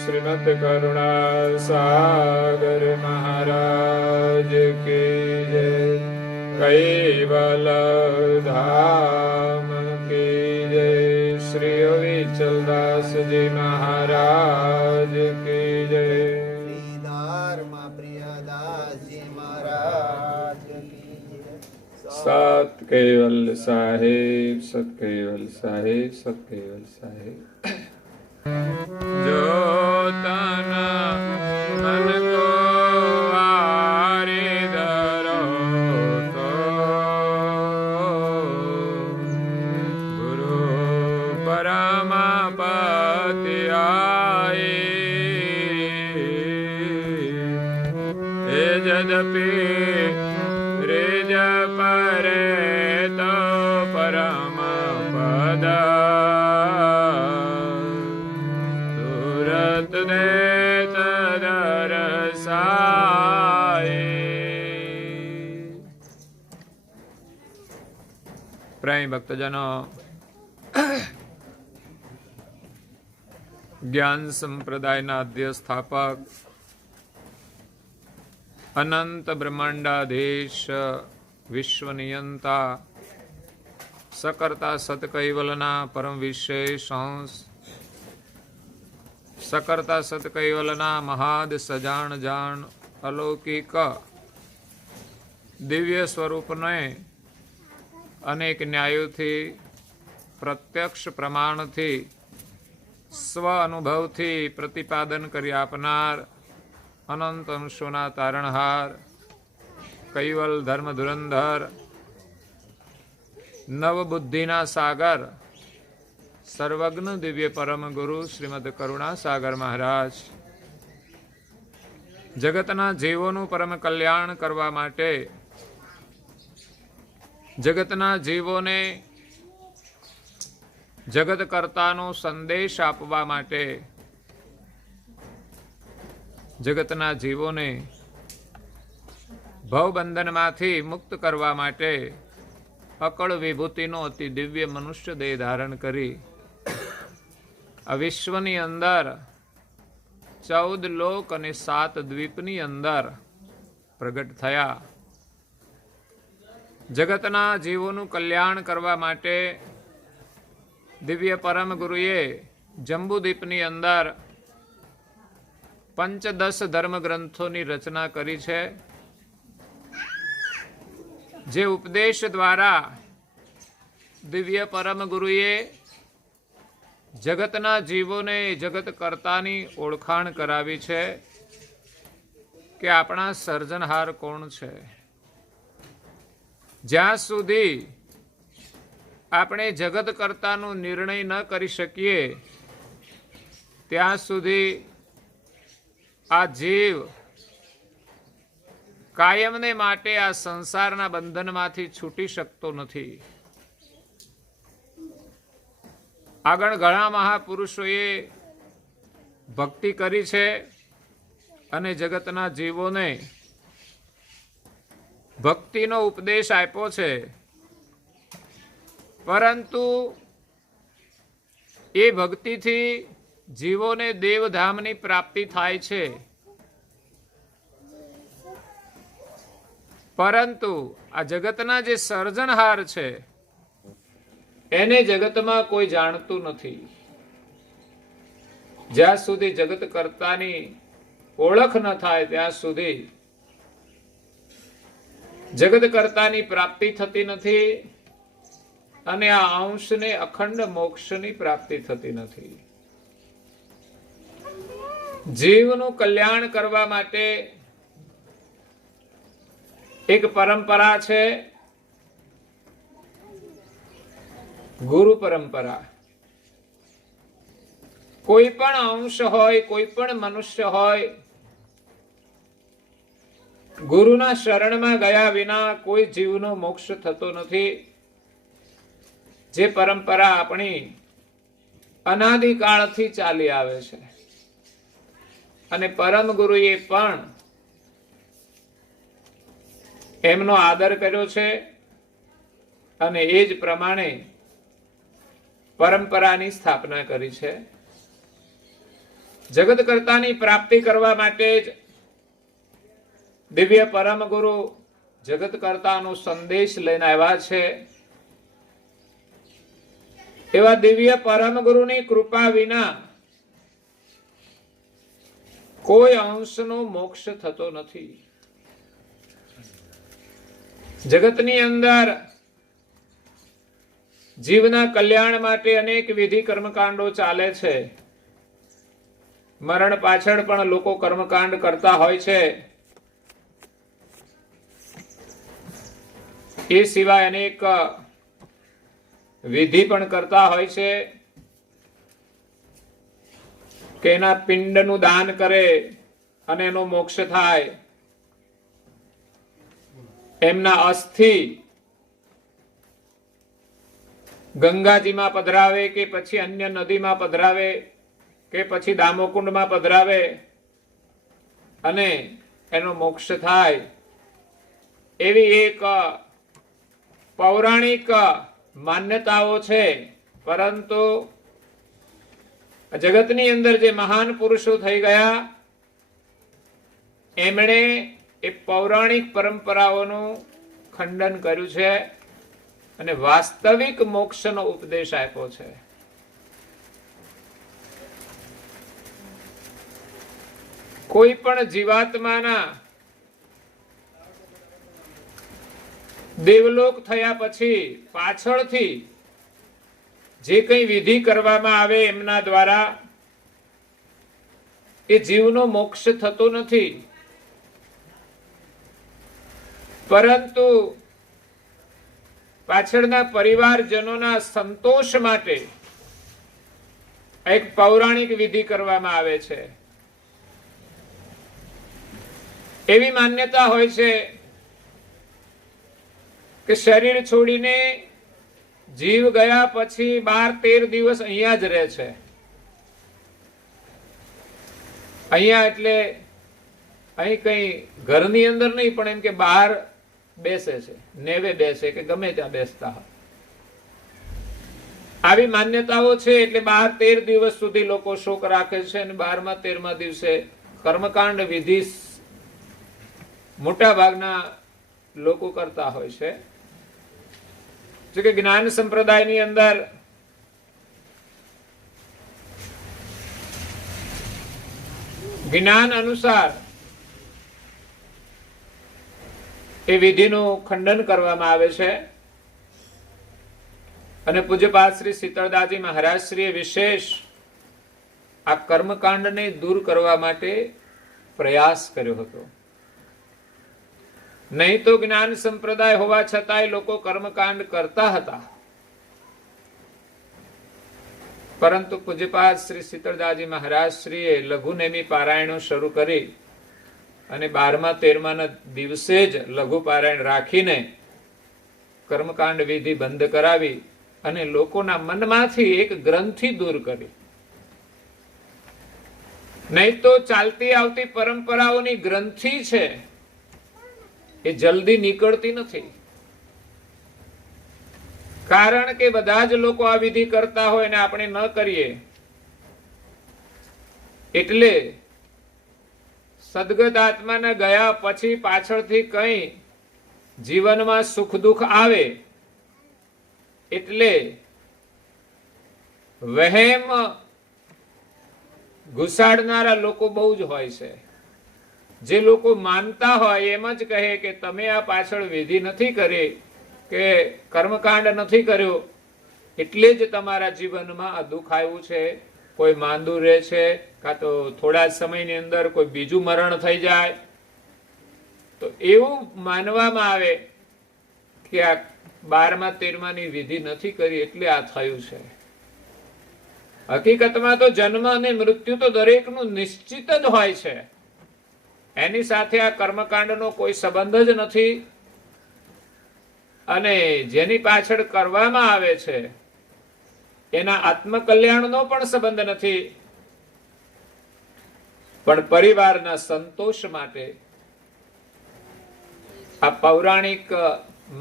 श्रीमद करुणा सागर महाराज की जय। कैवल धाम की जय। श्री विचलदास जी महाराज की जय। धर्म प्रियदास जी महाराज की जय। सत केवल साहेब, सत केवल साहेब, सत केवल साहेब। जो तन मन को आरे धरो तो गुरु परमपति आए। हे यद्यपि रिज परे तो परम पद પ્રેમી ભક્તજનો, જ્ઞાન સંપ્રદાયના અધ્યસ્થાપક અનંત બ્રહ્માંડાધીશ વિશ્વનિયંતા સકર્તા સતકૈવલના પરમ વિશેષ અંશ સકર્તા સતકૈવલના મહાદ સજાણ જાણ અલૌકિક દિવ્ય સ્વરૂપને અનેક ન્યાયોથી પ્રત્યક્ષ પ્રમાણથી સ્વ અનુભવથી પ્રતિપાદન કરી આપનાર અનંત અંશોના તારણહાર કૈવલ ધર્મ ધુરંધર નવબુદ્ધિના સાગર સર્વજ્ઞ દિવ્ય પરમ ગુરુ શ્રીમદ કરુણા સાગર મહારાજ જગતના જીવોનું પરમ કલ્યાણ કરવા માટે, જગતના જીવોને જગત કર્તાનો સંદેશ આપવા માટે, જગતના જીવોને ભવબંધનમાંથી મુક્ત કરવા માટે અકળ વિભૂતિનો અતિ દિવ્ય મનુષ્ય દેહ ધારણ કરી આ વિશ્વની અંદર 14 લોક અને 7 દ્વીપની અંદર પ્રગટ થયા. જગતના જીવોનું કલ્યાણ કરવા માટે દિવ્ય પરમ ગુરુએ જંબુદ્વીપની અંદર 15 ધર્મ ગ્રંથોની રચના કરી છે, જે ઉપદેશ દ્વારા દિવ્ય પરમ ગુરુએ જગતના જીવોને જગત કર્તાની ઓળખાણ કરાવી છે કે આપણા સર્જનહાર કોણ છે. જ્યાં સુધી આપણે જગત કર્તાનો નિર્ણય ન કરી શકીએ ત્યાં સુધી આ જીવ કાયમને માટે આ સંસારના બંધનમાંથી છૂટી શકતો નથી. આગળ ઘણા મહાપુરુષોએ ભક્તિ કરી છે અને જગતના જીવોને ભક્તિનો ઉપદેશ આપ્યો છે, પરંતુ એ ભક્તિથી જીવોને દેવધામની પ્રાપ્તિ થાય છે, પરંતુ આ જગતના જે સર્જનહાર છે એને જગતમાં કોઈ જાણતું નથી. જ્યાં સુધી જગત કર્તાની ઓળખ ન થાય ત્યાં સુધી જગત કર્તાની પ્રાપ્તિ થતી નથી અને આ અંશને અખંડ મોક્ષની પ્રાપ્તિ થતી નથી. જીવનું કલ્યાણ કરવા માટે એક પરંપરા છે, ગુરુ પરંપરા. કોઈ પણ અંશ હોય, કોઈ પણ મનુષ્ય હોય, ગુરુના શરણમાં ગયા વિના કોઈ જીવનો મોક્ષ થતો નથી. જે પરંપરા આપણી અનાદિકાળથી ચાલી આવે છે અને પરમ ગુરુએ પણ એમનો આદર કર્યો છે અને એ જ પ્રમાણે પરંપરાની સ્થાપના કરી છે. જગત કર્તાની પ્રાપ્તિ કરવા માટે જ દિવ્ય પરમ ગુરુ જગત કર્તાનો સંદેશ લઈને આવ્યા છે. એવા દિવ્ય પરમ ગુરુની કૃપા વિના કોઈ અંશનો મોક્ષ થતો નથી. જગતની અંદર જીવના કલ્યાણ માટે અનેક વિધિ કર્મકાંડો ચાલે છે. મરણ પાછળ પણ લોકો કર્મકાંડ કરતા હોય છે. એ સિવાય અનેક વિધિ પણ કરતા હોય છે કે એના પિંડનું દાન કરે અને એનો મોક્ષ થાય. એમના અસ્થિ ગંગાજીમાં પધરાવે કે પછી અન્ય નદીમાં પધરાવે કે પછી દામોકુંડમાં પધરાવે અને એનો મોક્ષ થાય. એવી એક પૌરાણિક માન્યતાઓ છે. પરંતુ જગતની અંદર જે મહાન પુરુષો થઈ ગયા એમણે એ પૌરાણિક પરંપરાઓનું ખંડન કર્યું છે અને વાસ્તવિક મોક્ષનો ઉપદેશ આપ્યો છે. કોઈ પણ જીવાત્માના દેવલોક થયા પછી પાછળથી જે કંઈ વિધિ કરવામાં આવે એમના દ્વારા એ જીવનો મોક્ષ થતો નથી. પરંતુ પાછળના પરિવારજનોના સંતોષ માટે એક પૌરાણિક વિધિ કરવામાં આવે છે. એવી માન્યતા હોય છે કે શરીર છોડીને જીવ ગયા પછી 12-13 દિવસ અહીંયા જ રહે છે. અહીંયા એટલે અહીં કઈ ઘરની અંદર નહીં, પણ એમ કે બહાર બેસે છે, નેવે બેસે કે ગમે ત્યાં બેસતા હોય. આવી માન્યતાઓ છે. એટલે 12-13 દિવસ સુધી લોકો શોક રાખે છે અને 12મા-13મા દિવસે કર્મકાંડ વિધિ મોટા ભાગના લોકો કરતા હોય છે. જો કે જ્ઞાન સંપ્રદાયની અંદર જ્ઞાન અનુસાર એ વિધિનું ખંડન કરવામાં આવે છે અને પૂજ્યપાદ શ્રી શીતળદાસજી મહારાજ શ્રીએ વિશેષ આ કર્મકાંડને દૂર કરવા માટે પ્રયાસ કર્યો હતો. નહીં તો જ્ઞાન સંપ્રદાય હોવા છતાંય લોકો કર્મકાંડ કરતા હતા. પરંતુ પૂજ્યપાદ શ્રી શીતળદાસજી મહારાજ શ્રીએ લઘુનેમી પારાયણો શરૂ કરી અને 12મા-13મા દિવસે જ લઘુ પારાયણ રાખીને કર્મકાંડ વિધિ બંધ કરાવી અને લોકોના મનમાંથી એક ગ્રંથિ દૂર કરી. નહીં તો ચાલતી આવતી પરંપરાઓની ગ્રંથિ છે એ જલ્દી નીકળતી નથી. કારણ કે બધા જ લોકો આ વિધિ કરતા હોય ને આપણે ન કરીએ એટલે સદગત આત્માના ગયા પછી પાછળથી કઈ જીવનમાં સુખ દુઃખ આવે એટલે વહેમ ઘુસાડનારા લોકો બહુ જ હોય છે. જે લોકો માનતા હોય એમ જ કહે કે તમે આ પાછળ વિધિ નથી કરી કે કર્મકાંડ નથી કર્યો એટલે જ તમારા જીવનમાં આ દુઃખ આવ્યું છે. કોઈ માંદું રહે છે, કાં તો થોડા સમયની અંદર કોઈ બીજું મરણ થઈ જાય તો એવું માનવામાં આવે કે આ 12મા-13માની વિધિ નથી કરી એટલે આ થયું છે. હકીકતમાં તો જન્મ અને મૃત્યુ તો દરેકનું નિશ્ચિત જ હોય છે. એની સાથે આ કર્મકાંડનો કોઈ સંબંધ જ નથી. અને જેની પાછળ કરવામાં આવે છે એના આત્મકલ્યાણનો પણ સંબંધ નથી. પણ પરિવારના સંતોષ માટે આ પૌરાણિક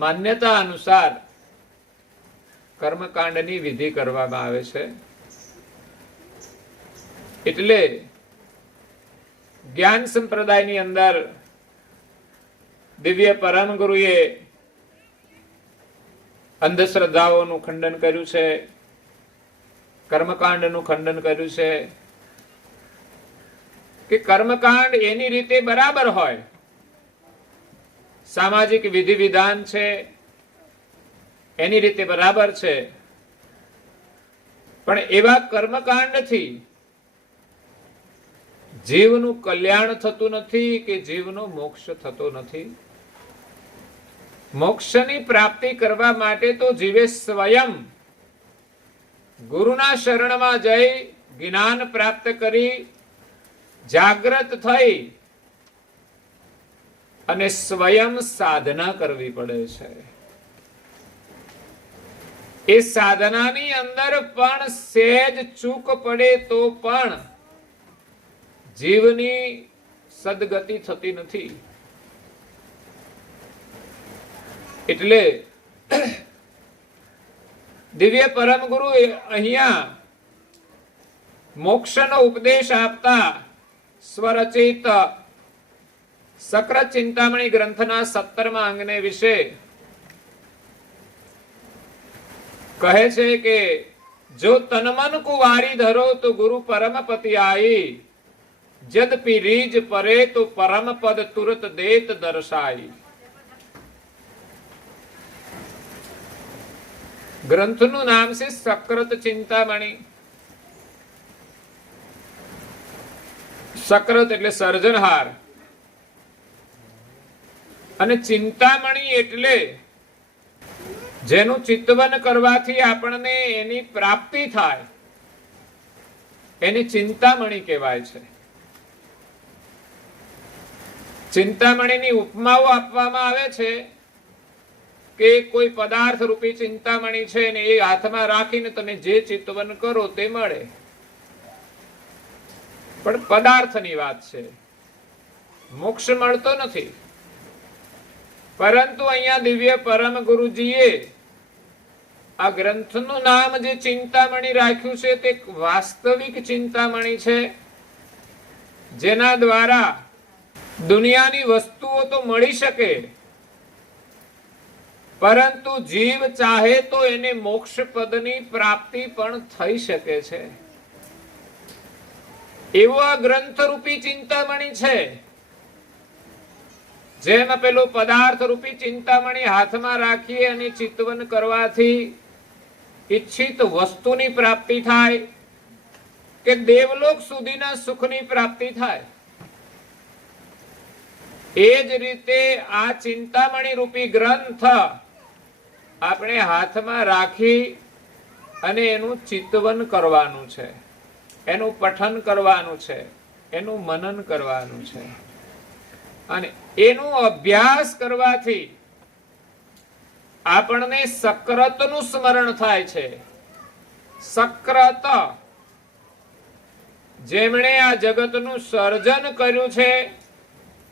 માન્યતા અનુસાર કર્મકાંડની વિધિ કરવામાં આવે છે. એટલે જ્ઞાન સંપ્રદાયની અંદર દિવ્ય પરમ ગુરુએ અંધશ્રદ્ધાઓનું ખંડન કર્યું છે, કર્મકાંડનું ખંડન કર્યું છે કે કર્મકાંડ એની રીતે બરાબર હોય, સામાજિક વિધિ વિધાન છે એની રીતે બરાબર છે, પણ એવા કર્મકાંડથી જીવનું કલ્યાણ થતું નથી કે જીવનો મોક્ષ થતો નથી. મોક્ષની પ્રાપ્તિ કરવા માટે તો જીવે સ્વયં ગુરુના શરણમાં જઈ જ્ઞાન પ્રાપ્ત કરી જાગૃત થઈ અને સ્વયં સાધના કરવી પડે છે. એ સાધનાની અંદર પણ સહેજ ચૂક પડે તો પણ જીવની સદગતિ થતી નથી. એટલે દિવ્ય પરમ ગુરુ અહીંયા મોક્ષનો ઉપદેશ આપતા સ્વરચિત સક્રત ચિંતામણી ગ્રંથના 17મા અંગને વિશે કહે છે કે જો તનમન કો વારી ધરો તો ગુરુ પરમપતિ આઈ, જદપિ રીજ પરે તો પરમ પદ તુરત દેત દર્શાઈ. ગ્રંથનું નામ છે સક્રત ચિંતામણી. સક્રત એટલે સર્જનહાર અને ચિંતામણી એટલે જેનું ચિંતવન કરવાથી આપણને એની પ્રાપ્તિ થાય એની ચિંતામણી કહેવાય છે. ચિંતામણીની ઉપમાઓ આપવામાં આવે છે કે કોઈ પદાર્થ રૂપી ચિંતામણી છે ને એ હાથમાં રાખીને તમે જે ચિંતવન કરો તે મળે, પણ પદાર્થની વાત છે, મોક્ષ મળતો નથી. પરંતુ અહીંયા દિવ્ય પરમ ગુરુજીએ આ ગ્રંથનું નામ જે ચિંતામણી રાખ્યું છે તે વાસ્તવિક ચિંતામણી છે, જેના દ્વારા દુનિયાની વસ્તુઓ તો મળી શકે પરંતુ જીવ ચાહે તો એને મોક્ષ પદની પ્રાપ્તિ પણ થઈ શકે છે. એવો આ ગ્રંથ રૂપી ચિંતામણી છે. જેમ પેલું પદાર્થ રૂપી ચિંતામણી હાથમાં રાખીએ અને ચિંતવન કરવાથી ઈચ્છિત વસ્તુની પ્રાપ્તિ થાય કે દેવલોક સુધીના સુખની પ્રાપ્તિ થાય, એ જ રીતે આ ચિંતામણી રૂપી ગ્રંથ આપણે હાથમાં રાખી અને એનું ચિંતવન કરવાનું છે, એનું પઠન કરવાનું છે, એનું મનન કરવાનું છે. અને એનું અભ્યાસ કરવાથી આપણને સક્રતનું સ્મરણ થાય છે. સક્રત જેમણે આ જગતનું સર્જન કર્યું છે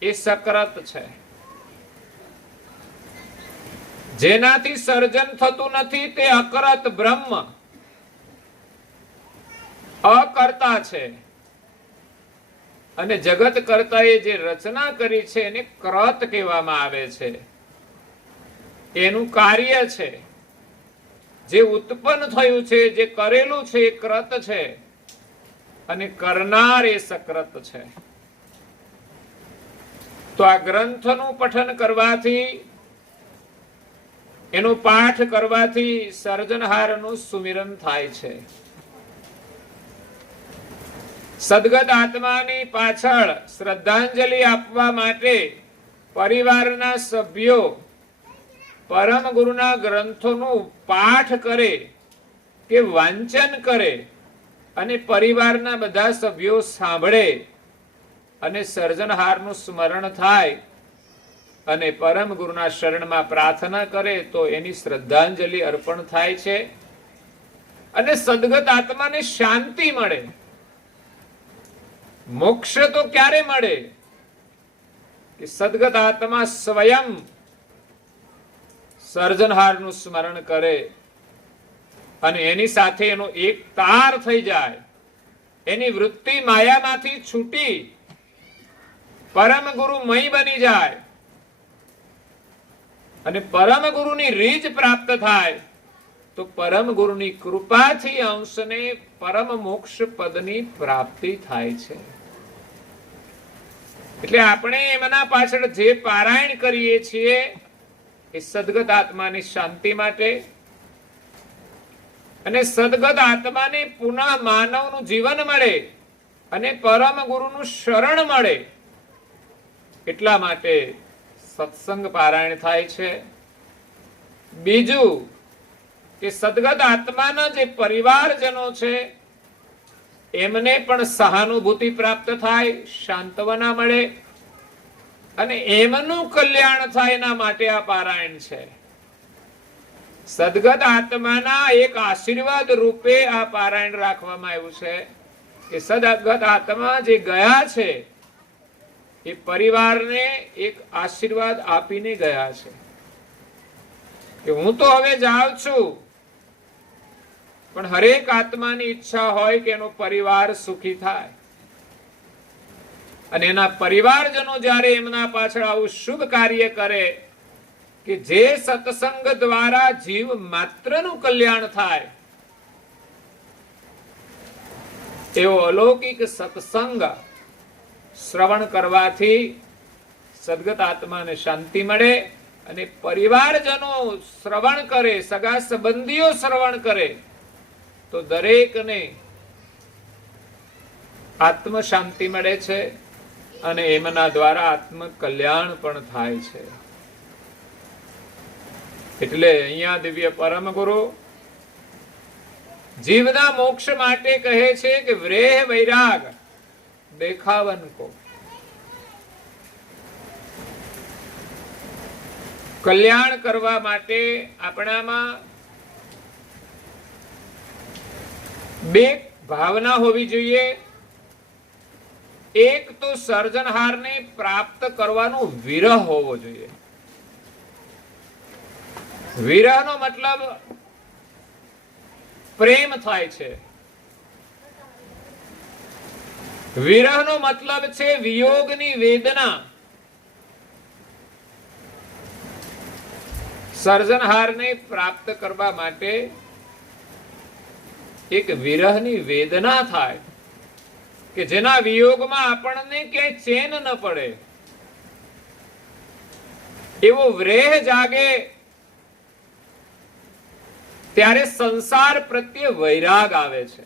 એ સક્રત છે. જેનાથી સર્જન થતું નથી તે અકરત બ્રહ્મ, અકર્તા છે. અને જગત કર્તાએ જે રચના કરી છે એને ક્રત કહેવામાં આવે છે. એનું કાર્ય છે, જે ઉત્પન્ન થયું છે, જે કરેલું છે એ ક્રત છે અને કરનાર એ સક્રત છે. તો આ ગ્રંથનું પઠન કરવાથી, એનો પાઠ કરવાથી સર્જનહારનું સુમિરન થાય છે. સદગત આત્માની પાછળ શ્રદ્ધાંજલિ આપવા માટે પરિવારના સભ્યો પરમ ગુરુના ગ્રંથોનું પાઠ કરે કે વાંચન કરે અને પરિવારના બધા સભ્યો સાંભળે અને સર્જનહારનું સ્મરણ થાય અને પરમ ગુરુના શરણમાં પ્રાર્થના કરે તો એની શ્રદ્ધાંજલિ અર્પણ થાય છે અને સદગત આત્માને શાંતિ મળે. મોક્ષ તો ક્યારે મળે કે સદગત આત્મા સ્વયં સર્જનહારનું સ્મરણ કરે અને એની સાથે એનો એક તાર થઈ જાય, એની વૃત્તિ માયામાંથી છૂટી પરમ ગુરુમય બની જાય અને પરમ ગુરુની રીજ પ્રાપ્ત થાય, તો પરમ ગુરુની કૃપાથી અંશને પરમ મોક્ષ પદની પ્રાપ્તિ થાય છે. એટલે આપણે એમના પાછળ જે પારાયણ કરીએ છીએ એ સદગત આત્માની શાંતિ માટે અને સદગત આત્માને પુનઃ માનવનું જીવન મળે અને પરમ ગુરુનું શરણ મળે એટલા માટે સત્સંગ પારાયણ થાય છે. બીજું કે સદગત આત્માના જે પરિવારજનો છે એમને પણ સહાનુભૂતિ પ્રાપ્ત થાય, સાંત્વના મળે અને એમનું કલ્યાણ થાય, એના માટે આ પારાયણ છે. સદગત આત્માના એક આશીર્વાદ રૂપે આ પારાયણ રાખવામાં આવ્યું છે કે સદગત આત્મા જે ગયા છે એ પરિવારને એક આશીર્વાદ આપીને ગયા છે કે હું તો હવે જાઉં છું, પણ હરેક આત્માની ઈચ્છા હોય કે એનો પરિવાર સુખી થાય અને એના પરિવારજનો જ્યારે એમના પાછળ આવું શુભ કાર્ય કરે કે જે સત્સંગ દ્વારા જીવ માત્રનું કલ્યાણ થાય, એવો અલૌકિક સત્સંગ શ્રવણ કરવાથી સદગત આત્માને શાંતિ મળે અને પરિવારજનો શ્રવણ કરે, સગા સંબંધીઓ શ્રવણ કરે તો દરેકને આત્મ શાંતિ મળે છે અને એમના દ્વારા આત્મ કલ્યાણ પણ થાય છે. એટલે અહીંયા દિવ્ય પરમ ગુરુ જીવના મોક્ષ માટે કહે છે કે વ્રેહ વૈરાગ દેખાવન કો, કલ્યાણ કરવા માટે આપણામાં બે ભાવના હોવી જોઈએ. એક તો સર્જનહારને પ્રાપ્ત કરવાનો વિરહ હોવો જોઈએ. વિરહનો મતલબ પ્રેમ થાય છે, વિરહનો મતલબ છે વિયોગની વેદના. સર્જનહારને પ્રાપ્ત કરવા માટે એક વિરહની વેદના થાય કે જેના વિયોગમાં આપણને ક્યાંય ચેન ન પડે, એવો વ્રેહ જાગે ત્યારે સંસાર પ્રત્યે વૈરાગ આવે છે.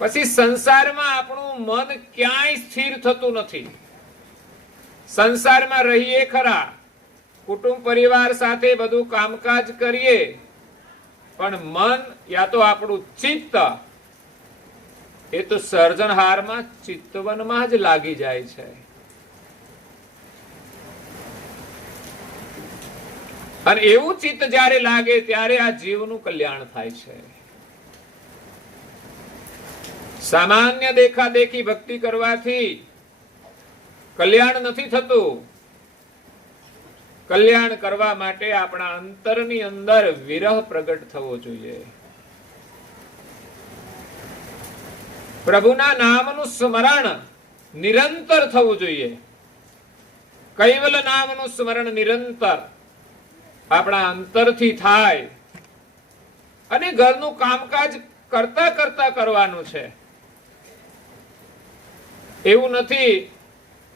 પછી સંસારમાં આપણું મન ક્યાંય સ્થિર થતું નથી. સંસારમાં રહીએ ખરા, કુટુંબ પરિવાર સાથે બધું કામકાજ કરીએ, પણ મન યા તો આપણું ચિત્ત એ તો સર્જનહારમાં ચિત્તવનમાં જ લાગી જાય છે. અને એવું ચિત્ત જ્યારે લાગે ત્યારે આ જીવનું કલ્યાણ થાય છે. સામાન્ય દેખાદેખી ભક્તિ કરવાથી કલ્યાણ નથી થતું. કલ્યાણ કરવા માટે આપણા અંતરની અંદર વિરહ પ્રગટ થવો જોઈએ. પ્રભુના નામનું સ્મરણ નિરંતર થવું જોઈએ. કૈવલ નામનું સ્મરણ નિરંતર આપણા અંતરથી થાય અને ઘરનું કામકાજ કરતા કરતા કરવાનું છે. એવું નથી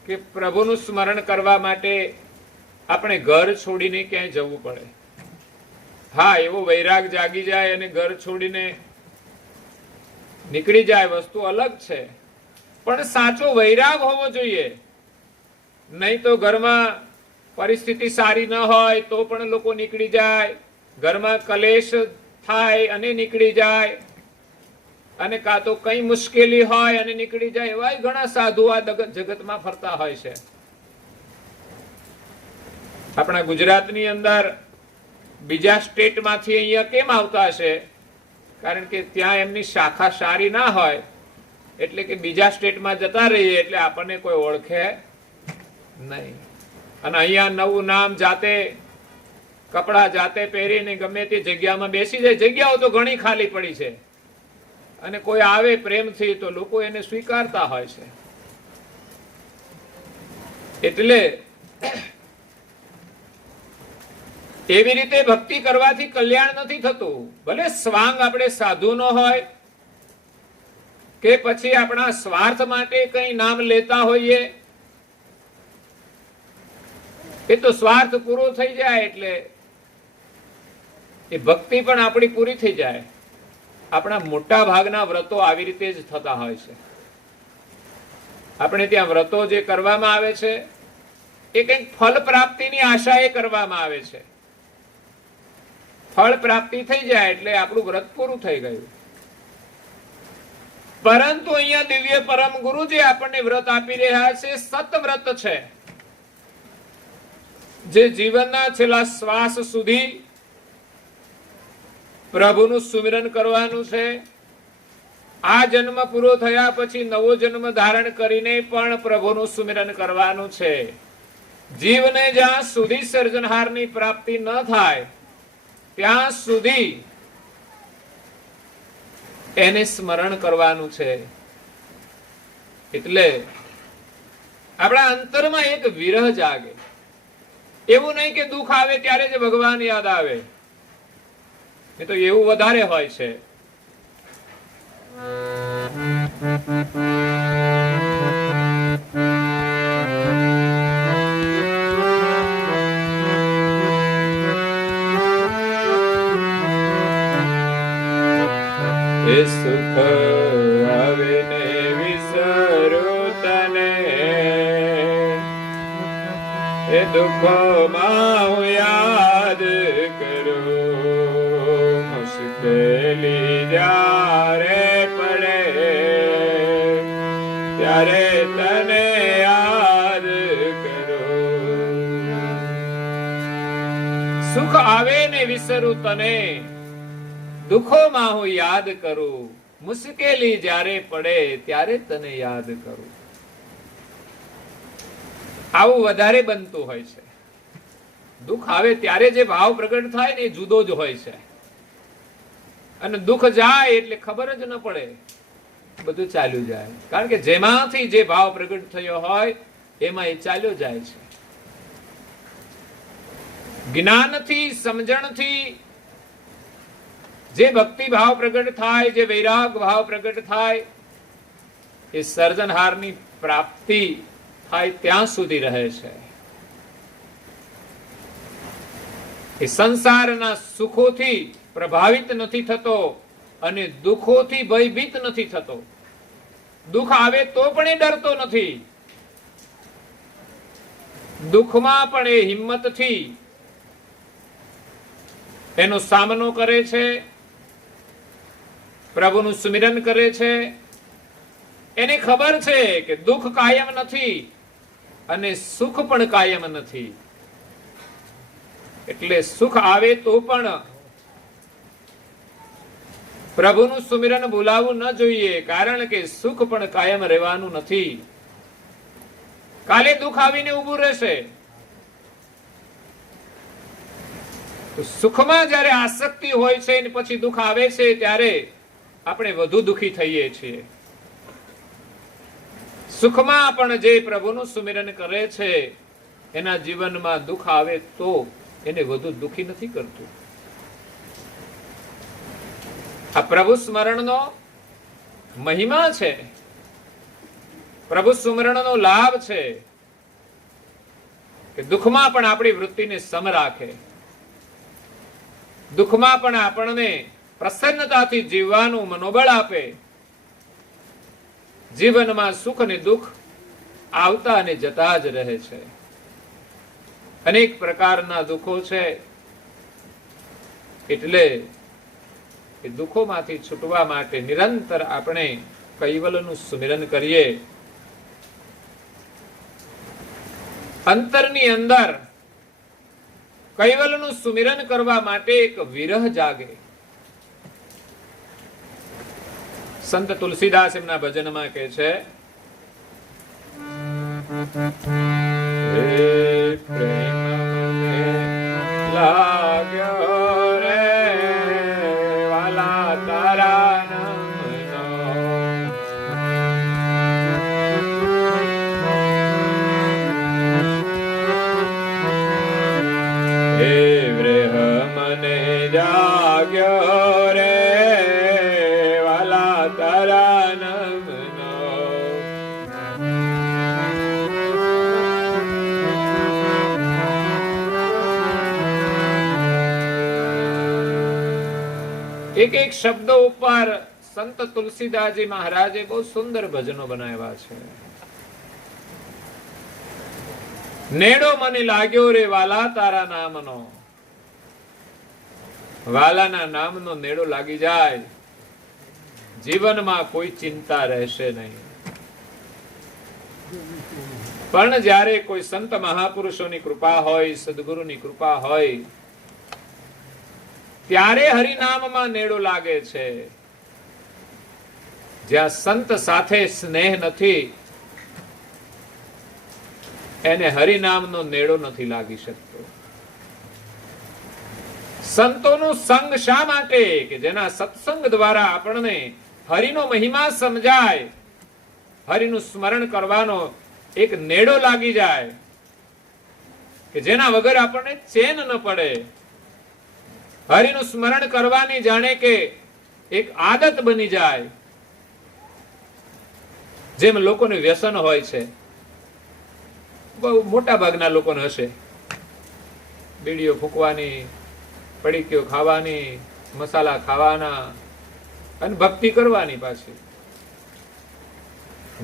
કે પ્રભુનું સ્મરણ કરવા માટે આપણે ઘર છોડીને ક્યાંય જવું પડે. હા, એવો વૈરાગ જાગી જાય અને ઘર છોડીને નીકળી જાય, વસ્તુ અલગ છે, પણ સાચો વૈરાગ હોવો જોઈએ. નહીં તો ઘરમાં પરિસ્થિતિ સારી ન હોય તો પણ લોકો નીકળી જાય, ઘરમાં કલેશ થાય અને નીકળી જાય, અને કાં તો કઈ મુશ્કેલી હોય અને નીકળી જાય. એવા ઘણા સાધુ આ જગતમાં ફરતા હોય છે. આપણા ગુજરાતની અંદર બીજા સ્ટેટમાંથી અહીંયા કેમ આવતા હશે? કારણ કે ત્યાં એમની શાખા સારી ના હોય, એટલે કે બીજા સ્ટેટમાં જતા રહીએ એટલે આપણને કોઈ ઓળખે નહીં. અને અહીંયા નવું નામ જાતે કપડા જાતે પહેરીને ગમે તે જગ્યામાં બેસી જાય. જગ્યાઓ તો ઘણી ખાલી પડી છે, અને કોઈ આવે પ્રેમથી તો લોકો એને સ્વીકારતા હોય છે. એટલે એવી રીતે ભક્તિ કરવાથી કલ્યાણ નથી થતું. ભલે સ્વાંગ આપણે સાધુ નો હોય કે પછી આપણા સ્વાર્થ માટે કઈ નામ લેતા હોઈએ, એ તો સ્વાર્થ પૂરો થઈ જાય એટલે એ ભક્તિ પણ આપણી પૂરી થઈ જાય. આપણા મોટા ભાગના વ્રતો આવી રીતે જ થતા હોય છે. આપણે ત્યાં વ્રતો જે કરવામાં આવે છે એ કંઈક ફળ પ્રાપ્તિની આશાએ કરવામાં આવે છે. ફળ પ્રાપ્તિ થઈ જાય એટલે આપણું વ્રત પૂરું થઈ ગયું. પરંતુ અહીંયા દિવ્ય પરમ ગુરુ જે આપણને વ્રત આપી રહ્યા છે, સત વ્રત છે, જે જીવનના છેલ્લા શ્વાસ સુધી પ્રભુનું સુમિરન કરવાનું છે. આ જન્મ પૂરો થયા પછી નવો જન્મ ધારણ કરીને પણ પ્રભુનું સુમિરન કરવાનું છે. જીવને જ્યાં સુધી સર્જનહારની પ્રાપ્તિ ન થાય ત્યાં સુધી એને સ્મરણ કરવાનું છે. એટલે આપણા અંતરમાં એક વિરહ જાગે. એવું નહીં કે દુઃખ આવે ત્યારે જ ભગવાન યાદ આવે, એ તો એવું વધારે હોય છે. એ સુખ આવે ને વિસરું તને, એ દુઃખમાં હું યાદ કરું. મુશ્કેલી જ્યારે પડે ત્યારે તને યાદ કરું. સુખ આવે ને વિસરું તને, દુઃખોમાં હું યાદ કરું. મુશ્કેલી જ્યારે પડે ત્યારે તને યાદ કરું. આવું વધારે બનતું હોય છે. દુઃખ આવે ત્યારે જે ભાવ પ્રગટ થાય ને એ જુદો જ હોય છે, અને દુઃખ જાય એટલે ખબર જ ન પડે, બધું ચાલ્યું જાય. કારણ કે જેમાંથી જે ભાવ પ્રગટ થયો હોય એમાં એ ચાલ્યો જાય છે. જ્ઞાનથી, સમજણથી જે ભક્તિ ભાવ પ્રગટ થાય, જે વૈરાગ ભાવ પ્રગટ થાય, એ સર્જનહારની પ્રાપ્તિ થાય ત્યાં સુધી રહે છે. એ સંસારના સુખોથી પ્રભાવિત નથી થતો અને દુઃખોથી ભયભીત નથી થતો. દુઃખ આવે તો પણ એ ડરતો નથી. દુઃખમાં પણ એ હિંમતથી એનો સામનો કરે છે, પ્રભુનું સુમિરન કરે છે. એને ખબર છે કે દુઃખ કાયમ નથી અને સુખ પણ કાયમ નથી. એટલે સુખ આવે તો પણ પ્રભુનું સુમિરન ભૂલાવવું ન જોઈએ, કારણ કે સુખ પણ કાયમ રહેવાનું નથી. કાલે દુઃખ આવીને ઊભું રહેશે. તો સુખમાં જ્યારે આસક્તિ હોય છે અને પછી દુઃખ આવે છે ત્યારે આપણે વધુ દુઃખી થઈએ છીએ. સુખમાં પણ જે પ્રભુનું સુમિરન કરે છે એના જીવનમાં દુઃખ આવે તો એને વધુ દુઃખી નથી કરતું. આ પ્રભુ સ્મરણનો મહિમા છે, પ્રભુ સ્મરણનો લાભ છે કે દુઃખમાં પણ આપણી વૃત્તિને સમ રાખે, દુઃખમાં પણ આપણને પ્રસન્નતાથી જીવવાનું મનોબળ આપે. જીવનમાં સુખ અને દુઃખ આવતા અને જતા જ રહે છે. અનેક પ્રકારના દુઃખો છે, એટલે એ દુઃખોમાંથી છૂટવા માટે નિરંતર આપણે કૈવલ્યનું સુમિરન કરીએ. અંતરની અંદર કૈવલ્યનું સુમિરન કરવા માટે એક વિરહ જાગે. સંત તુલસીદાસ એમના ભજનમાં કહે છે, હે પ્રેમ મે લા તારા નામનો. એક એક શબ્દો ઉપર સંત તુલસીદાસજી મહારાજે બહુ સુંદર ભજનો બનાવ્યા છે. નેડો મને લાગ્યો રે વાલા તારા નામનો. વાલાના નામનો નેડો લાગી જાય, જીવનમાં કોઈ ચિંતા રહેશે નહીં. પણ જ્યારે કોઈ સંત મહાપુરુષોની કૃપા હોય, સદગુરુની કૃપા હોય, ત્યારે હરિનામમાં નેડો લાગે છે. જ્યાં સંત સાથે સ્નેહ નથી, એને હરિનામનો નેડો નથી લાગી શકતો. સંતોનો સંગ શા માટે? કે જેના સત્સંગ દ્વારા આપણને હરિનો મહિમા સમજાય, હરિનું સ્મરણ કરવાનો એક નેડો લાગી જાય, કે જેના વગર આપણને ચેન ન પડે. હરિનું સ્મરણ કરવાની જાણે કે એક આદત બની જાય. જેમ લોકોને વ્યસન હોય છે, બહુ મોટા ભાગના લોકોને હશે, બીડીઓ ફૂંકવાની, પડીકીઓ ખાવાની, મસાલા ખાવાના અને ભક્તિ કરવાની. પાછી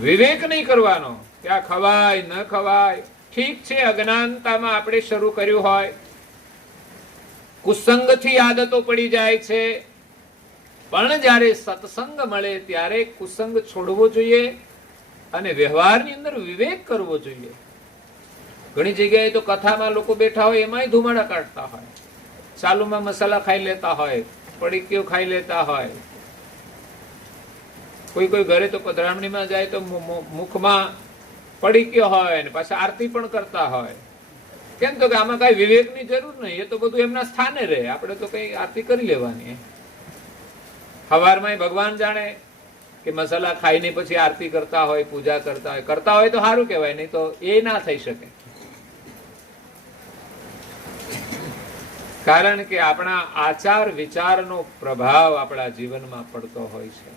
વિવેક નહીં કરવાનો કે આ ખવાય ન ખવાય. ઠીક છે, અજ્ઞાનતામાં આપણે શરૂ કર્યું હોય, કુસંગથી આદતો પડી જાય છે, પણ જ્યારે સત્સંગ મળે ત્યારે કુસંગ છોડવો જોઈએ અને વ્યવહારની અંદર વિવેક કરવો જોઈએ. ઘણી જગ્યાએ તો કથામાં લોકો બેઠા હોય, એમાંય ધુમાડા કાઢતા હોય, ચાલુમાં મસાલા ખાઈ લેતા હોય, પડીકીઓ ખાઈ લેતા હોય. કોઈ કોઈ ઘરે તો પધરામણીમાં જાય તો મુખમાં પડીકીઓ હોય ને પાછા આરતી પણ કરતા હોય. કેમ? તો કે આમાં કઈ વિવેકની જરૂર નહીં, એ તો બધું એમના સ્થાને રહે, આપણે તો કઈ આરતી કરી લેવાની. સવારમાં ભગવાન જાણે કે મસાલા ખાઈને પછી આરતી કરતા હોય, પૂજા કરતા હોય તો સારું કહેવાય, નહીં તો એ ના થઈ શકે. કારણ કે આપણા આચાર વિચારનો પ્રભાવ આપણા જીવનમાં પડતો હોય છે.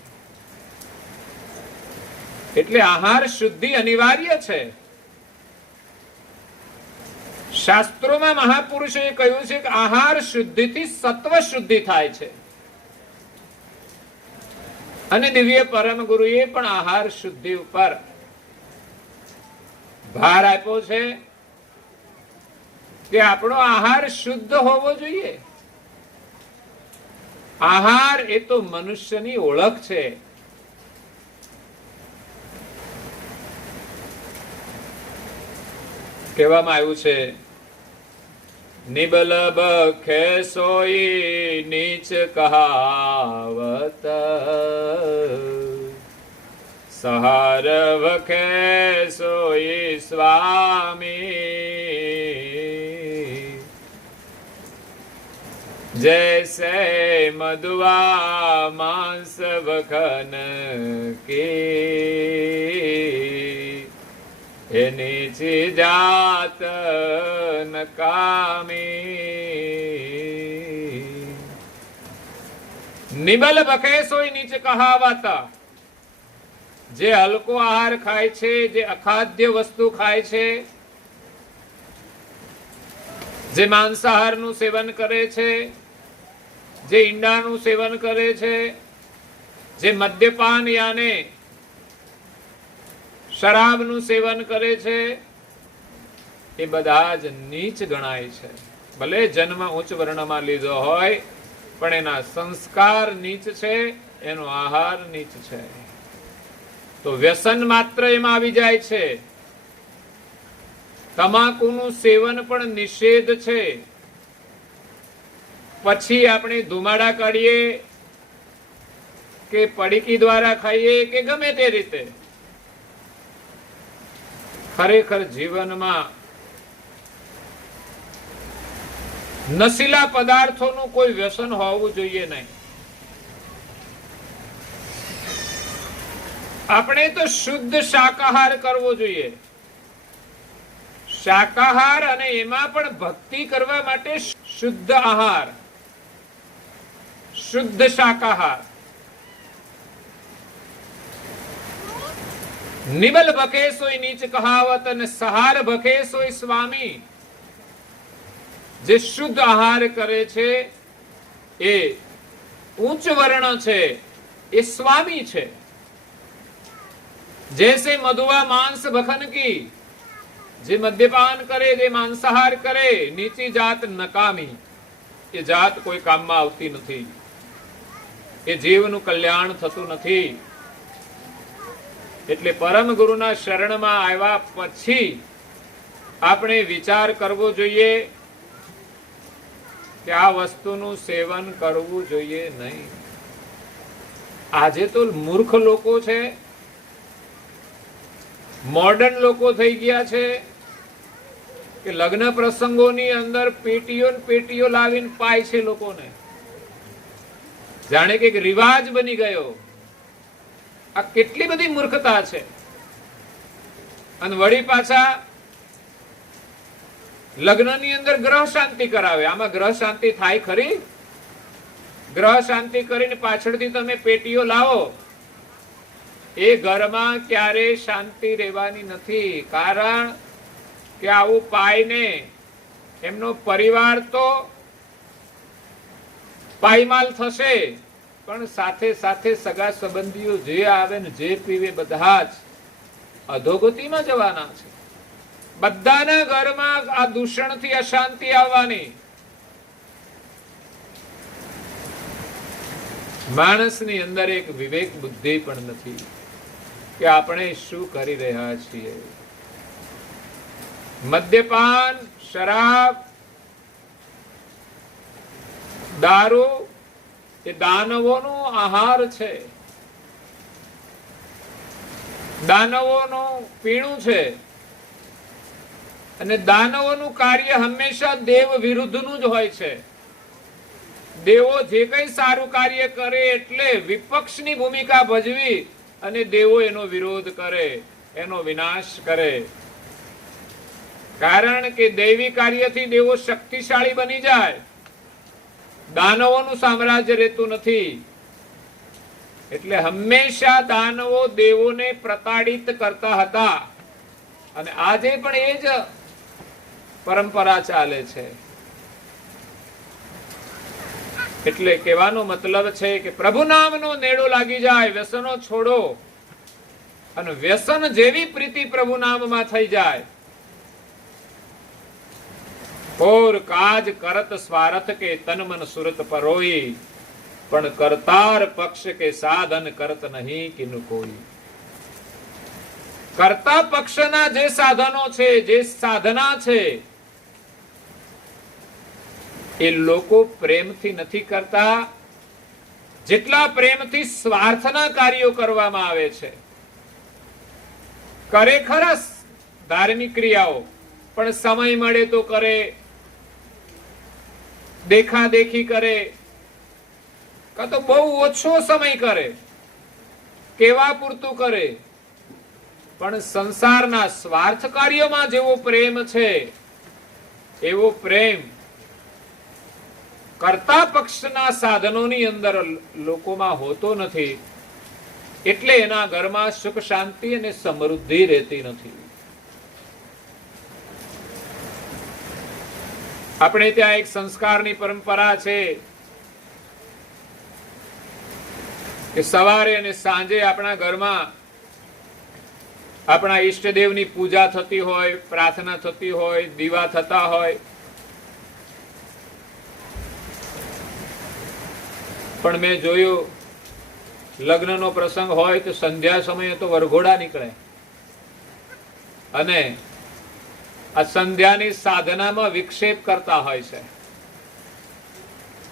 એટલે આહાર શુદ્ધિ અનિવાર્ય છે. શાસ્ત્રોમાં મહાપુરુષોએ કહ્યું છે કે આહાર શુદ્ધિથી સત્વ શુદ્ધિ થાય છે. અને દિવ્ય પરમ ગુરુએ પણ આહાર શુદ્ધિ ઉપર ભાર આપ્યો છે કે આપણો આહાર શુદ્ધ હોવો જોઈએ. આહાર એ તો મનુષ્યની ઓળખ છે. કહેવામાં આવ્યું છે, નિબલ બખે સોઈ નીચ કહાવત, સહાર વખે સોઈ સ્વામી, જૈસે મધુઆ માંસ વખન કી, એની જાત નકામી. નિબલ બખે સોઈ નીચ કહાવત. જે હલકો આહાર ખાય છે, જે અખાદ્ય વસ્તુ ખાય છે, જે માંસાહારનું સેવન કરે છે, જે ઈંડાનું સેવન કરે છે, જે મદ્યપાન યાને શરાબનું સેવન કરે છે, એ બધા જ નીચ ગણાય છે. ભલે જન્મ ઉચ્ચ વર્ણમાં લીધો હોય, પણ એના સંસ્કાર નીચ છે, એનો આહાર નીચ છે. તો વ્યસન માત્ર એમાં આવી જાય છે. તમાકુનું સેવન પણ નિષેધ છે. પછી આપણે ધુમાડા કાઢીએ કે પડીકી દ્વારા ખાઈએ કે ગમે તે રીતે, ખરેખર જીવનમાં નશીલા પદાર્થોનું કોઈ વ્યસન હોવું જોઈએ નહીં. આપણે તો શુદ્ધ શાકાહાર કરવો જોઈએ. શાકાહાર અને એમાં પણ ભક્તિ કરવા માટે શુદ્ધ આહાર, શુદ્ધ શાકાહાર. નિબલ ભખે સોય નીચ કહાવત અને સહાર ભખે સોય સ્વામી. જે શુદ્ધ આહાર કરે છે એ ઉચ્ચ વર્ણ છે, એ સ્વામી છે. जैसे मधुआ मांस भखन की, जे मद्यपान करे, जे मांसाहार करे, नीची जात नकामी. એ જાત કોઈ કામમાં આવતી નથી, એ જીવનું કલ્યાણ થતું નથી. એટલે પરમ ગુરુના શરણમાં આવ્યા પછી આપણે વિચાર કરવો જોઈએ કે આ વસ્તુનું સેવન કરવું જોઈએ નહીં. આજે તો મૂર્ખ લોકો છે, મોડર્ન લોકો થઈ ગયા છે કે લગ્ન પ્રસંગોની અંદર પેટીઓ ને પેટીઓ લાવીને પાય છે લોકોને, જાણે કે રિવાજ બની ગયો. આ કેટલી બધી મૂર્ખતા છે. અને વળી પાછા લગ્નની અંદર ગ્રહ શાંતિ કરાવે. આમાં ગ્રહ શાંતિ થાય ખરી? ગ્રહ શાંતિ કરીને પાછળથી તમે પેટીઓ લાવો, એ ઘરમાં ક્યારે શાંતિ રહેવાની નથી. કારણ કે આવું પાયને એમનો પરિવાર તો પાયમાલ થશે, પણ સાથે સાથે સગા સંબંધીઓ જે આવે ને જે પીવે બધા જ અધોગતિમાં જવાના છે. બધાના ઘરમાં આ દૂષણથી અશાંતિ આવવાની. માણસની અંદર એક વિવેક બુદ્ધિ પણ નથી કે આપણે શું કરી રહ્યા છીએ. મદ્યપાન, શરાબ, દારૂ એ દાનવોનો આહાર છે, દાનવોનું પીણું છે. અને દાનવોનું કાર્ય હંમેશા દેવ વિરુદ્ધનું જ હોય છે. દેવો જે કઈ સારું કાર્ય કરે એટલે વિપક્ષની ભૂમિકા ભજવી અને દેવો એનો વિરોધ કરે, એનો વિનાશ કરે. કારણ કે દૈવી કાર્યથી દેવો શક્તિશાળી બની જાય, દાનવોનું સામ્રાજ્ય રહેતું નથી. એટલે હંમેશા દાનવો દેવોને પ્રતાડિત કરતા હતા અને આજે પણ એ જ પરંપરા ચાલે છે. એટલે કહેવાનો મતલબ છે કે પ્રભુ નામનો નેડો લાગી જાય, વ્યસનો છોડો અને વ્યસન જેવી પ્રીતિ પ્રભુ નામમાં થઈ જાય. ઓર કાજ કરત સ્વાર્થ કે તન મન સુરત પરોઈ, પણ કરતાર પક્ષ કે સાધન કરત નહીં કિનું કોઈ. કરતા પક્ષના જે સાધનો છે, જે સાધના છે, એ લોકો પ્રેમથી નથી કરતા જેટલા પ્રેમથી સ્વાર્થના કાર્યો કરવામાં આવે છે. કરે ખરા ધાર્મિક ક્રિયાઓ, પણ સમય મળે તો કરે, દેખાદેખી કરે, કા તો બહુ ઓછો સમય કરે, કેવા પૂરતું કરે. પણ સંસારના સ્વાર્થ કાર્યોમાં જેવો પ્રેમ છે એવો પ્રેમ કરતા પક્ષના સાધનોની અંદર લોકોમાં હોતો નથી. એટલે એના ઘરમાં સુખ શાંતિ અને સમૃદ્ધિ રહેતી નથી. આપણે ત્યાં એક સંસ્કારની પરંપરા છે કે સવારે અને સાંજે આપણા ઘરમાં આપણા ઈષ્ટદેવની પૂજા થતી હોય, પ્રાર્થના થતી હોય, દીવા થતા હોય. પણ મેં જોયું લગ્નનો પ્રસંગ હોય તો સંધ્યા સમયે તો વરઘોડા નીકળે અને આ સંધ્યાની સાધનામાં વિક્ષેપ કરતા હોય છે.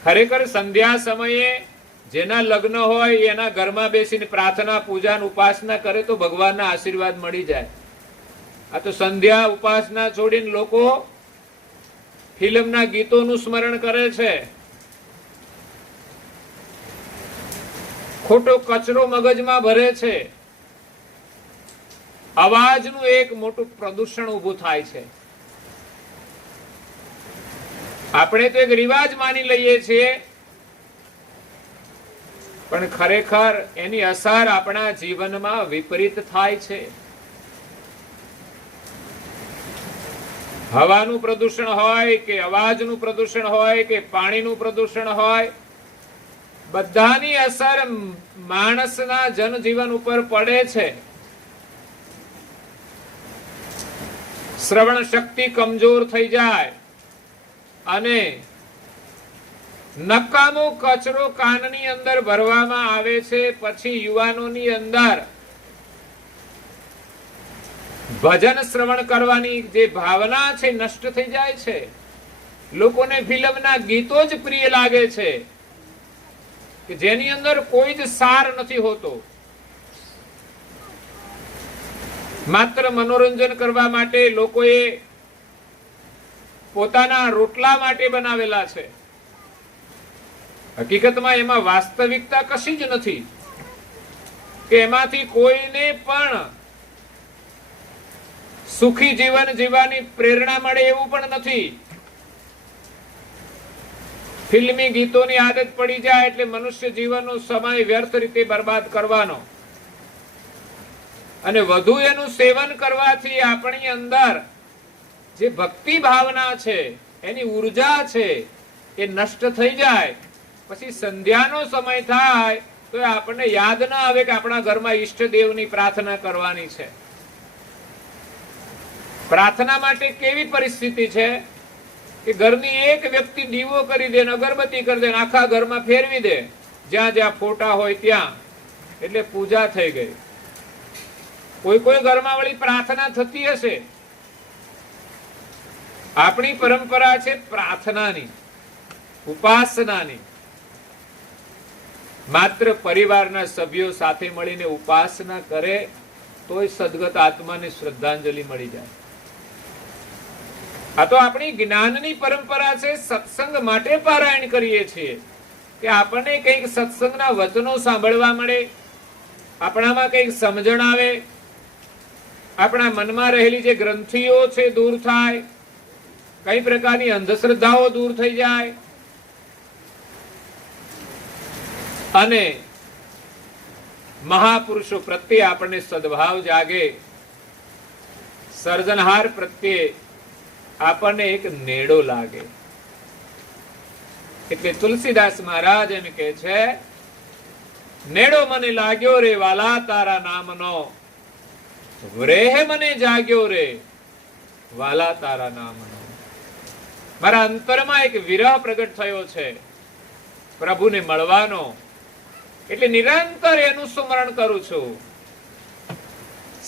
ખરેખર સંધ્યા સમયે જેના લગ્ન હોય એના ઘરમાં બેસીને પ્રાર્થના, પૂજા, ઉપાસના કરે તો ભગવાનના આશીર્વાદ મળી જાય. આ તો સંધ્યા ઉપાસના છોડીને લોકો ફિલ્મના ગીતોનું સ્મરણ કરે છે. ખોટો કચરો મગજમાં ભરે છે. અવાજનું એક મોટું પ્રદૂષણ ઊભું થાય છે. આપણે તો એક રિવાજ માની લઈએ છીએ, પણ ખરેખર એની અસર આપણા જીવનમાં વિપરીત થાય છે. હવાનું પ્રદૂષણ હોય કે અવાજનું પ્રદૂષણ હોય કે પાણીનું પ્રદૂષણ હોય, બધાની અસર માણસના જનજીવન ઉપર પડે છે. શ્રવણ શક્તિ કમજોર થઈ જાય અને નકામો કચરો કાનની અંદર ભરવામાં આવે છે. પછી યુવાનોની અંદર ભજન શ્રવણ કરવાની જે ભાવના છે નષ્ટ થઈ જાય છે. લોકોને ફિલ્મના ગીતો જ પ્રિય લાગે છે કે જેની અંદર કોઈ જ સાર નથી હોતો. માત્ર મનોરંજન કરવા માટે લોકોએ પોતાના રોટલા માટે બનાવેલા છે. હકીકતમાં એમાં વાસ્તવિકતા કશી જ નથી કે એમાંથી કોઈને પણ સુખી જીવન જીવવાની પ્રેરણા મળે એવું પણ નથી. ફિલ્મી ગીતોની આદત પડી જાય એટલે મનુષ્ય જીવનનો સમય વ્યર્થ રીતે બરબાદ કરવાનો અને વધુ એનું સેવન કરવાથી આપણી અંદર જે ભક્તિ ભાવના છે, એની ઉર્જા છે, એ નષ્ટ થઈ જાય. પછી સંધ્યાનો સમય થાય તો આપણને યાદ ના આવે કે આપણા ઘરમાં ઈષ્ટદેવની પ્રાર્થના કરવાની છે. પ્રાર્થના માટે કેવી પરિસ્થિતિ છે કે ઘરની એક વ્યક્તિ દીવો કરી દે, અગરબત્તી કરી દે, આખા ઘરમાં ફેરવી દે, જ્યાં જ્યાં ફોટા હોય ત્યાં, એટલે પૂજા થઈ ગઈ. કોઈ કોઈ ઘરમાં વળી પ્રાર્થના થતી હશે. આપણી પરંપરા છે પ્રાર્થનાની, ઉપાસનાની. માત્ર પરિવારના સભ્યો સાથે મળીને ઉપાસના કરે તોય સદગત આત્માને શ્રદ્ધાંજલિ મળી જાય. આ તો આપણી જ્ઞાનની પરંપરા છે. સત્સંગ માટે પારાયણ કરીએ છીએ કે આપણને કંઈક સત્સંગના વચનો સાંભળવા મળે, આપણામાં કંઈક સમજણ આવે, આપણા મનમાં રહેલી જે ગ્રંથિઓ છે દૂર થાય, કઈ પ્રકારની અંધશ્રદ્ધાઓ દૂર થઈ જાય અને મહાપુરુષો પ્રત્યે આપણને સદભાવ જાગે, સર્જનહાર પ્રત્યે આપણને એક નેડો લાગે. એટલે તુલસીદાસ મહારાજ એમ કે છે, નેડો મને લાગ્યો રે વાલા તારા નામનો, વ્રેહ મને જાગ્યો રે વાલા તારા નામનો. મારા અંતરમાં એક વિરહ પ્રગટ થયો છે પ્રભુને મળવાનો, એટલે નિરંતર એનું સ્મરણ કરું છું.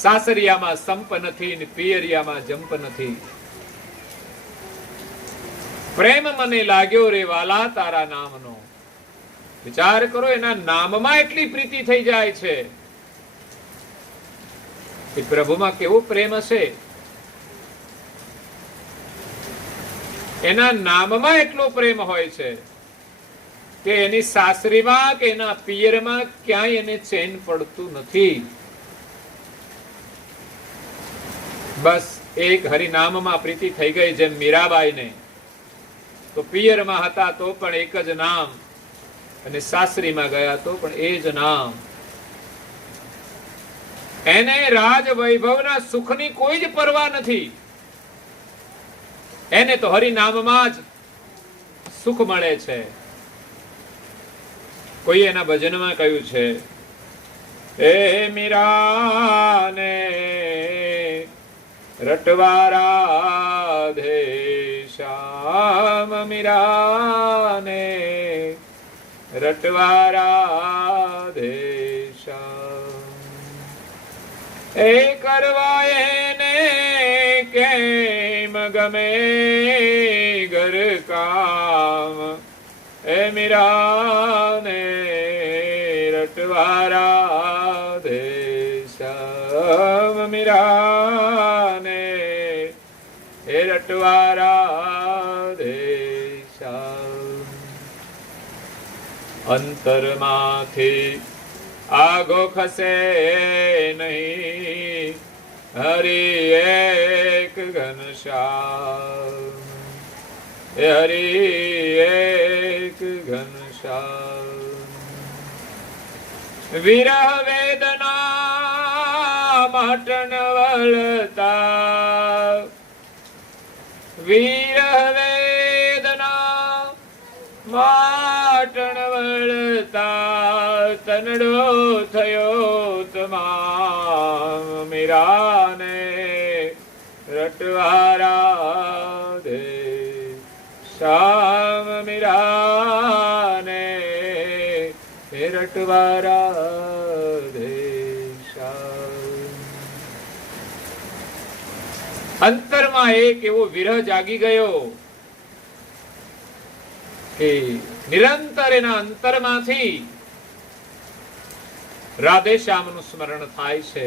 સાસરિયામાં સંપ નથી ને પિયરિયામાં જંપ નથી. પ્રેમ મને લાગ્યો રે વાલા તારા નામનો. વિચાર કરો, એના નામમાં એટલી પ્રીતિ થઈ જાય છે કે પ્રભુમાં કેવો પ્રેમ હશે. એના નામમાં એટલો પ્રેમ હોય છે કે એની સાસરીમાં કે એના પિયરમાં ક્યાંય એને ચેન પડતું નથી. બસ એક હરિનામમાં પ્રીતિ થઈ ગઈ. જેમ મીરાબાઈને તો પિયરમાં હતા તો પણ એક જ નામ, અને સાસરીમાં ગયા તો પણ એ જ નામ. એને રાજ વૈભવના સુખની કોઈ જ પરવા નથી. એને તો હરિનામમાં જ સુખ મળે છે. કોઈ એના ભજનમાં કહ્યું છે, એ મીરાને રટવા રાધે શ્યામ, મીરાને રટવા રાધે શ્યામ. એ કરવા એને કેમ ગમે ઘર કામ, એ મીરાને રટવા રાધે શ્યામ, મીરાને એ રટવા રાધે શ્યામ. અંતરમાંથી આગો ખસે નહીં, હરી એક ઘનશ્યામ, એ હરી એક ઘનશ્યામ. વિરહ વેદના માટન વળતા, વિરહ વેદના માટણ વળતા તનડો થયો તમામ મીરાને રટવારા દે શ્યામ મીરાને રટવારા દે શ્યામ. અંતરમાં એક એવો વિરહ જાગી ગયો કે નિરંતર એના અંતરમાંથી રાધે શ્યામનું સ્મરણ થાય છે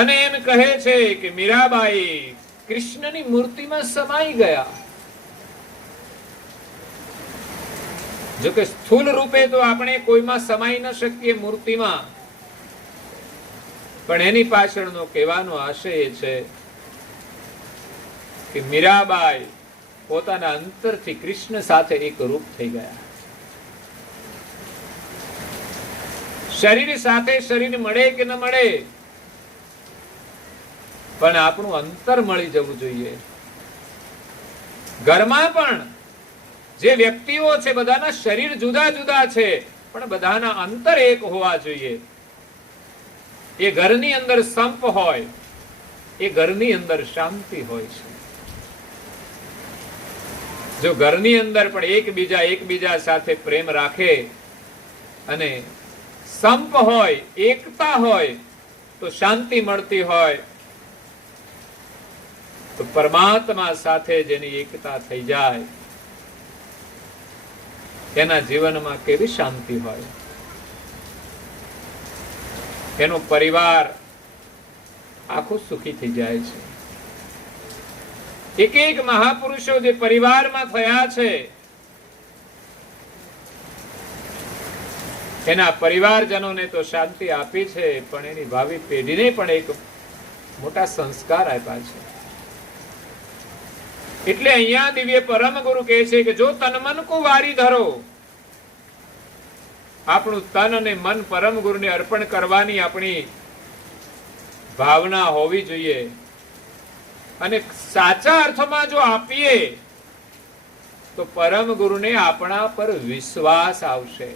અને એમ કહે છે કે મીરાબાઈ કૃષ્ણની મૂર્તિમાં સમાઈ ગયા. જો કે સ્થૂલ રૂપે તો આપણે કોઈમાં સમાઈ ન શકીએ મૂર્તિમાં, પણ એની પાછળનો કહેવાનો આશય એ છે કે મીરાબાઈ પોતાના અંતરથી કૃષ્ણ સાથે એક રૂપ થઈ ગયા. શરીર સાથે શરીર મળે કે ન મળે, પણ આપણું અંતર મળી જવું જોઈએ. ઘરમાં પણ જે વ્યક્તિઓ છે બધાના શરીર જુદા જુદા છે, પણ બધાના અંતર એક હોવા જોઈએ. એ ઘરની અંદર સંપ હોય, એ ઘરની અંદર શાંતિ હોય છે. જો ઘરની અંદર પણ એકબીજા સાથે પ્રેમ રાખે અને સંપ હોય, એકતા હોય, તો શાંતિ મળતી હોય, તો પરમાત્મા સાથે જેની એકતા થઈ જાય એના જીવનમાં કેવી શાંતિ હોય. એનો પરિવાર આખું સુખી થઈ જાય છે. એક એક મહાપુરુષો જે પરિવારમાં થયા છે એના પરિવારજનોને તો શાંતિ આપી છે, પણ એની ભાવિ પેઢીને પણ એક મોટા સંસ્કાર આપ્યા છે. એટલે અહીંયા દિવ્ય પરમ ગુરુ કહે છે કે જો તન મન કો વારી ધરો, આપણું તન અને મન પરમ ગુરુને અર્પણ કરવાની આપણી ભાવના હોવી જોઈએ. અને સાચા અર્થમાં જો આપીએ તો પરમ ગુરુને આપણા પર વિશ્વાસ આવશે.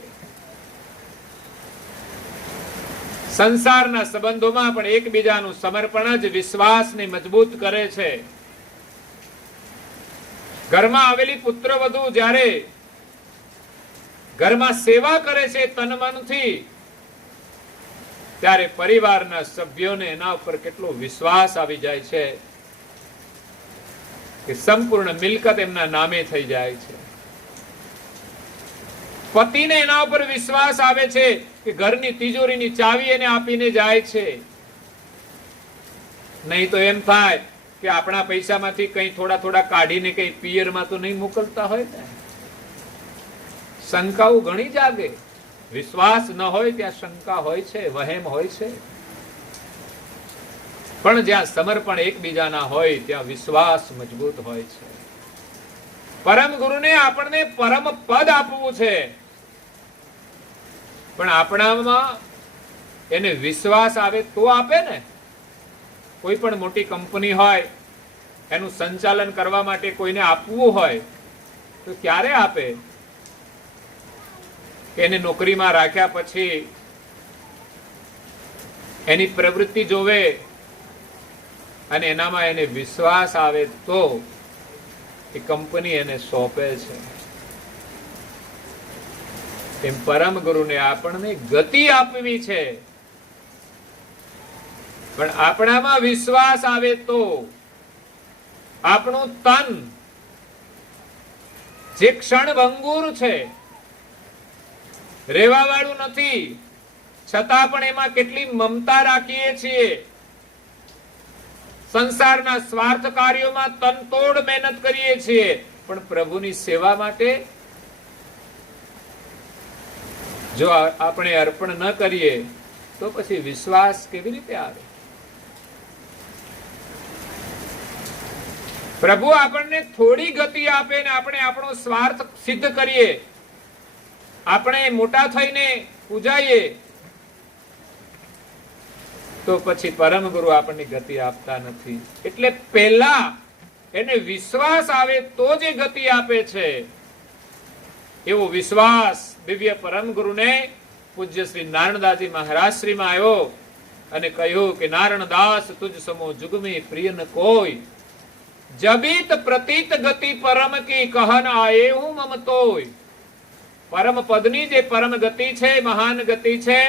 સંસારના સંબંધોમાં પણ એકબીજાનું સમર્પણ જ વિશ્વાસને મજબૂત કરે છે. ઘરમાં આવેલી પુત્ર વધુ જ્યારે ઘરમાં સેવા કરે છે તન મનથી, ત્યારે પરિવારના સભ્યોને એના ઉપર કેટલો વિશ્વાસ આવી જાય છે કે સંપૂર્ણ મિલકત એમના નામે થઈ જાય છે. પતિને એના ઉપર વિશ્વાસ આવે છે કે ઘરની તિજોરીની ચાવી એને આપીને જાય છે. નહીં તો એમ થાય કે આપણા પૈસામાંથી કઈ થોડા કાઢીને કઈ પિયરમાં તો નહીં મોકલતા હોય ને. શંકાઓ ઘણી જાગે. વિશ્વાસ ન હોય ત્યાં શંકા હોય છે, વહેમ હોય છે, પણ જ્યાં સમર્પણ એકબીજાના હોય ત્યાં વિશ્વાસ મજબૂત હોય છે. પરમ ગુરુને આપણને પરમ પદ આપવું છે, પણ આપણામાં એને વિશ્વાસ આવે તો આપે ને. કોઈ પણ મોટી કંપની હોય, એનું સંચાલન કરવા માટે કોઈને આપવું હોય તો ક્યારે આપે? એને નોકરીમાં રાખ્યા પછી એની પ્રવૃત્તિ જોવે અને એનામાં એને વિશ્વાસ આવે તો એ કંપની એને સોંપે છે. એમ પરમ ગુરુને આપણને ગતિ આપવી છે, પણ આપણામાં વિશ્વાસ આવે તો. આપણું તન જે ક્ષણભંગુર છે, રેવા વાળું નથી, છતાં પણ એમાં કેટલી મમતા રાખીએ છીએ. સંસારના સ્વાર્થ કાર્યોમાં તનતોડ મહેનત કરીએ છીએ, પણ પ્રભુની સેવા માટે જો આપણે અર્પણ ન કરીએ તો પછી વિશ્વાસ કેવી રીતે આવે? પ્રભુ આપણને થોડી ગતિ આપે ને આપણે આપણો સ્વાર્થ સિદ્ધ કરીએ, આપણે મોટા થઈને પૂજાઈએ, તો પછી પરમ ગુરુ આપણને ગતિ આપતા નથી. એટલે પહેલા એને વિશ્વાસ આવે તો જે ગતિ આપે છે, એવો વિશ્વાસ દિવ્ય પરમ ગુરુને પૂજ્ય શ્રી નારાયણદાસજી મહારાજ શ્રીમાં આવ્યો અને કહ્યું કે નારાયણદાસ તુજ સમો જુગમે પ્રિય ન કોઈ, જબિત પ્રતીત ગતિ પરમ કી કહન આયે હું મમ તોય. પરમ પદની જે પરમ ગતિ છે, મહાન ગતિ છે,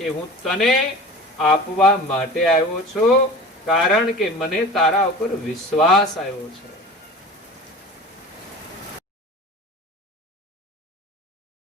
એ હું તને આપવા માટે આવ્યો છું, કારણ કે મને તારા ઉપર વિશ્વાસ આવ્યો છે.